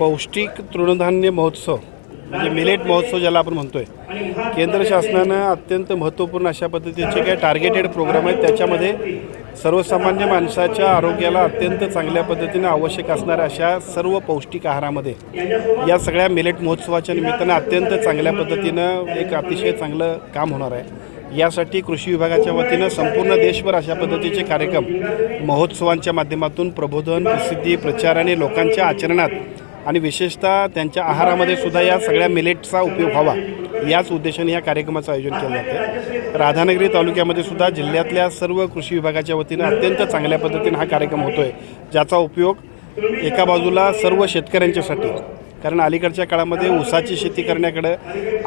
पौष्टिक तृणधान्य महोत्सव म्हणजे मिलेट महोत्सव ज्याला आपण म्हणतोय केंद्र शासनानं अत्यंत महत्त्वपूर्ण अशा पद्धतीचे काही टार्गेटेड प्रोग्राम आहेत. त्याच्यामध्ये सर्वसामान्य माणसाच्या आरोग्याला अत्यंत चांगल्या पद्धतीने आवश्यक असणाऱ्या अशा सर्व पौष्टिक आहारामध्ये या सगळ्या मिलेट महोत्सवाच्या निमित्तानं अत्यंत चांगल्या पद्धतीनं एक अतिशय चांगलं काम होणार आहे. यासाठी कृषी विभागाच्या वतीनं संपूर्ण देशभर अशा पद्धतीचे कार्यक्रम महोत्सवांच्या माध्यमातून प्रबोधन प्रसिद्धी प्रचार आणि लोकांच्या आचरणात आणि विशेषतः त्यांच्या आहारामध्ये सुद्धा या सगळ्या मिलेटचा उपयोग व्हावा याच उद्देशाने या कार्यक्रमाचं आयोजन केलं जातं. राधानगरी तालुक्यामध्ये सुद्धा जिल्ह्यातल्या सर्व कृषी विभागाच्या वतीनं अत्यंत चांगल्या पद्धतीनं हा कार्यक्रम होतोय ज्याचा उपयोग एका बाजूला सर्व शेतकऱ्यांच्यासाठी कारण अलीकडच्या काळामध्ये ऊसाची शेती करण्याकडं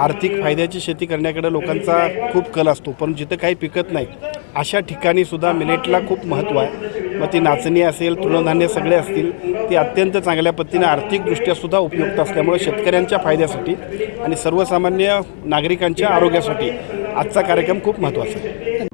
आर्थिक फायद्याची शेती करण्याकडं लोकांचा खूप कल असतो पण जिथं काही पिकत नाही अशा ठिकाणीसुद्धा मिलेटला खूप महत्त्व आहे. मग ती नाचणी असेल तृणधान्य सगळे असतील ते अत्यंत चांगल्या पद्धतीने आर्थिकदृष्ट्यासुद्धा उपयुक्त असल्यामुळे शेतकऱ्यांच्या फायद्यासाठी आणि सर्वसामान्य नागरिकांच्या आरोग्यासाठी आजचा कार्यक्रम खूप महत्त्वाचा आहे.